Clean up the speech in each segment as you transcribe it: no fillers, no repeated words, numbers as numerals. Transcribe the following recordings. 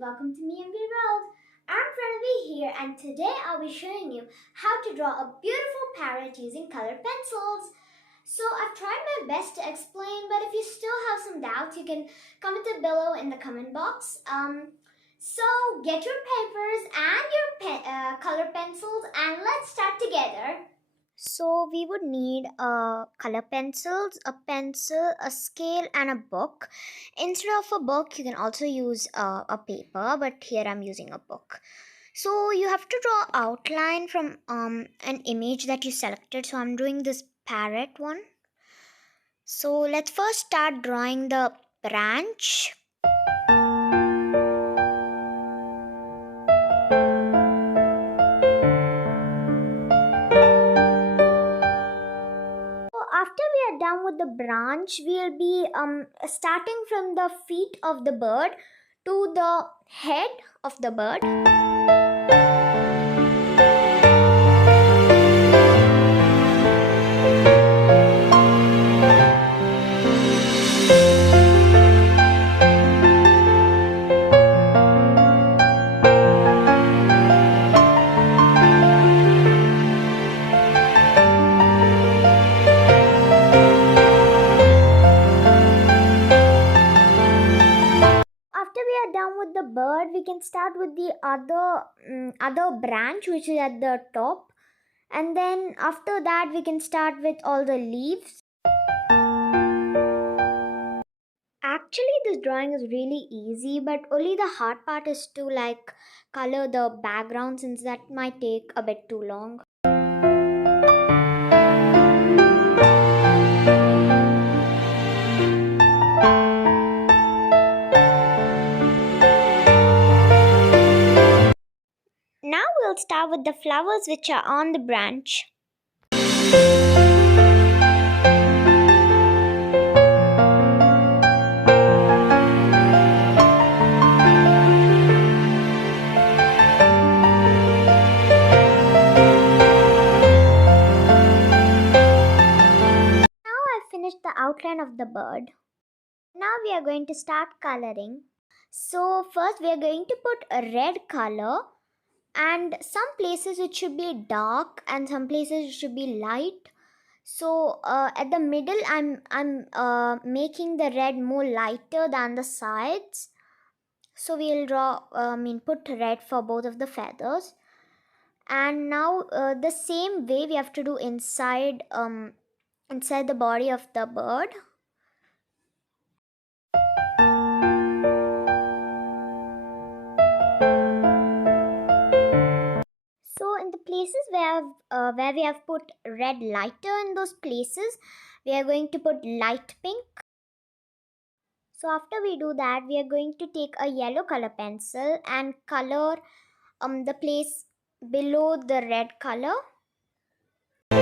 welcome to Me and Me World. I'm Pranavi here and today I'll be showing you how to draw a beautiful parrot using colored pencils. So I've tried my best to explain, but if you still have some doubts, you can comment it below in the comment box. So get your papers and your color pencils and let's start together. So we would need color pencils, a pencil, a scale and a book. Instead of a book, you can also use a paper, but here I'm using a book. So you have to draw outline from an image that you selected. So I'm doing this parrot one. So let's first start drawing the branch. After we are done with the branch, we'll be starting from the feet of the bird to the head of the bird. Done with the bird, we can start with the other branch which is at the top, and then after that we can start with all the leaves. Actually this drawing is really easy, but only the hard part is to color the background, since that might take a bit too long. Now we'll start with the flowers which are on the branch. Now I've finished the outline of the bird. Now we are going to start coloring. So first we are going to put a red color, and some places it should be dark and some places it should be light. So at the middle I'm making the red more lighter than the sides. So we'll put red for both of the feathers. And now the same way we have to do inside the body of the bird. Places where we have put red lighter, in those places we are going to put light pink. So after we do that, we are going to take a yellow color pencil and color the place below the red color. So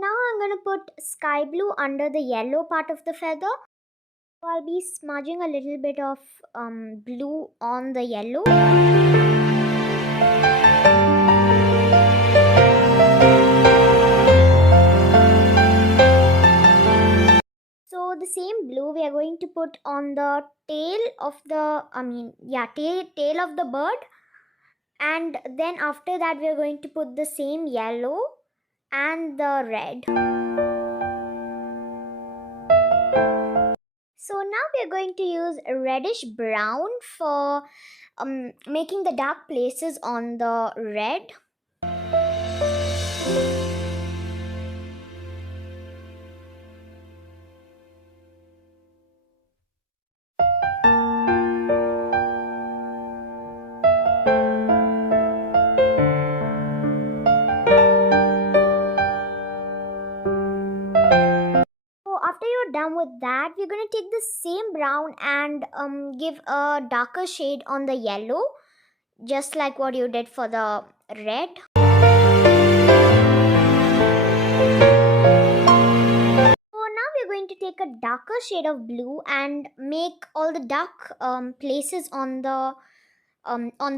now I'm going to put sky blue under the yellow part of the feather. So I'll be smudging a little bit of blue on the yellow. So the same blue we are going to put on the tail of the tail of the bird, and then after that we are going to put the same yellow and the red. So now we are going to use a reddish brown for making the dark places on the red. Done with that, we're going to take the same brown and give a darker shade on the yellow, just like what you did for the red. So now we're going to take a darker shade of blue and make all the dark places on the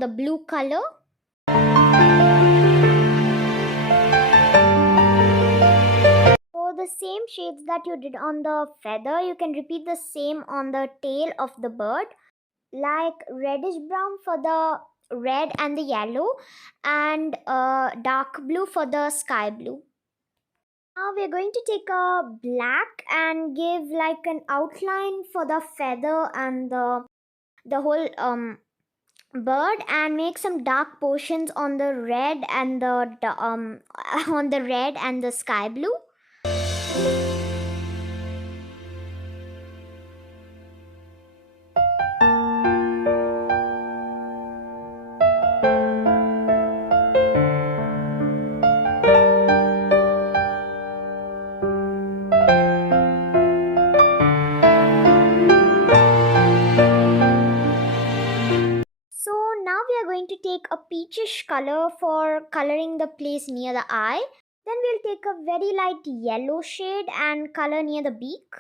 blue color. the same shades that you did on the feather, you can repeat the same on the tail of the bird, like reddish brown for the red and the yellow, and dark blue for the sky blue. Now we're going to take a black and give like an outline for the feather and the whole bird, and make some dark portions on the red and the on the red and the sky blue. So now we are going to take a peachish color for coloring the place near the eye. Then we'll take a very light yellow shade and color near the beak.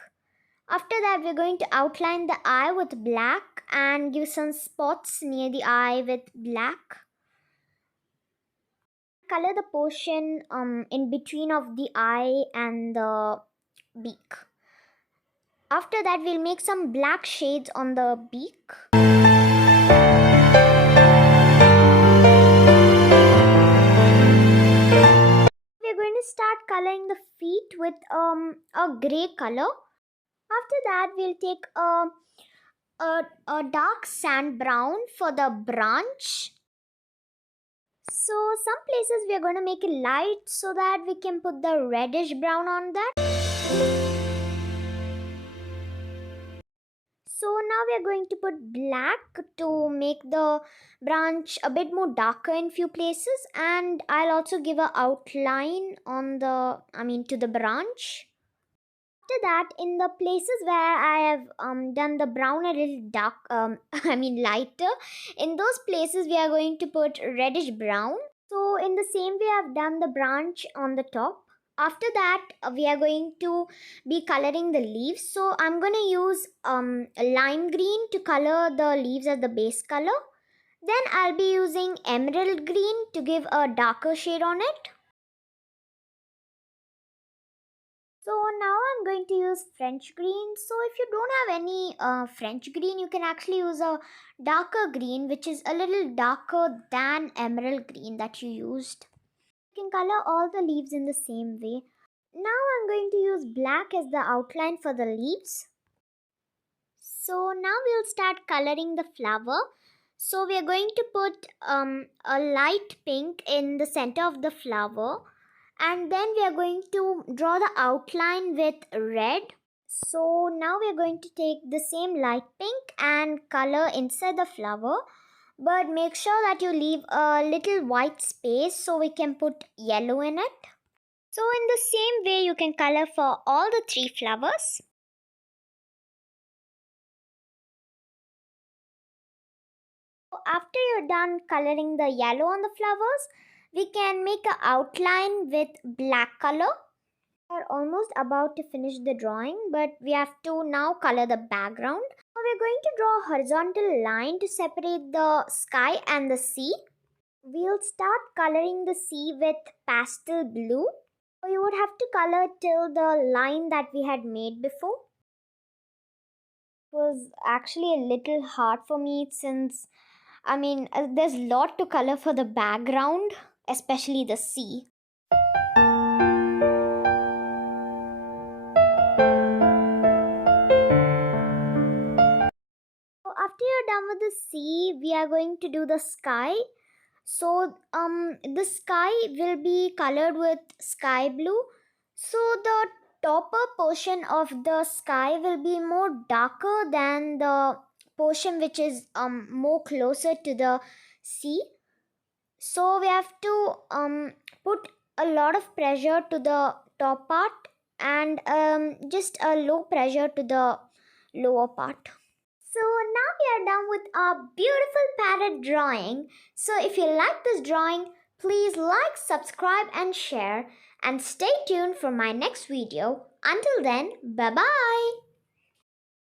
After that, we're going to outline the eye with black and give some spots near the eye with black. Color the portion in between of the eye and the beak. After that, we'll make some black shades on the beak. We're going to start coloring the feet with a gray color. After that, we'll take a dark sand brown for the branch. So some places we are going to make it light so that we can put the reddish brown on that. So now we are going to put black to make the branch a bit more darker in few places, and I'll also give an outline on to the branch. After that, in the places where I have done the brown a little dark, lighter, in those places we are going to put reddish brown. So in the same way I've done the branch on the top. After that, we are going to be coloring the leaves. So I'm going to use lime green to color the leaves as the base color. Then I'll be using emerald green to give a darker shade on it. So now I'm going to use French green. So if you don't have any French green, you can actually use a darker green, which is a little darker than emerald green that you used. You can color all the leaves in the same way. Now I'm going to use black as the outline for the leaves. So now we'll start coloring the flower. So we are going to put a light pink in the center of the flower. And then we are going to draw the outline with red. So now we are going to take the same light pink and color inside the flower, but make sure that you leave a little white space so we can put yellow in it. So in the same way you can color for all the 3 flowers. So after you're done coloring the yellow on the flowers, we can make an outline with black color. We are almost about to finish the drawing, but we have to now color the background. Now we're going to draw a horizontal line to separate the sky and the sea. We'll start coloring the sea with pastel blue. So you would have to color till the line that we had made before. It was actually a little hard for me since there's a lot to color for the background, especially the sea. So after you're done with the sea, we are going to do the sky. So the sky will be colored with sky blue. So the topper portion of the sky will be more darker than the portion which is more closer to the sea. So we have to put a lot of pressure to the top part and just a low pressure to the lower part. So now we are done with our beautiful parrot drawing. So if you like this drawing, please like, subscribe and share, and stay tuned for my next video. Until then, bye-bye.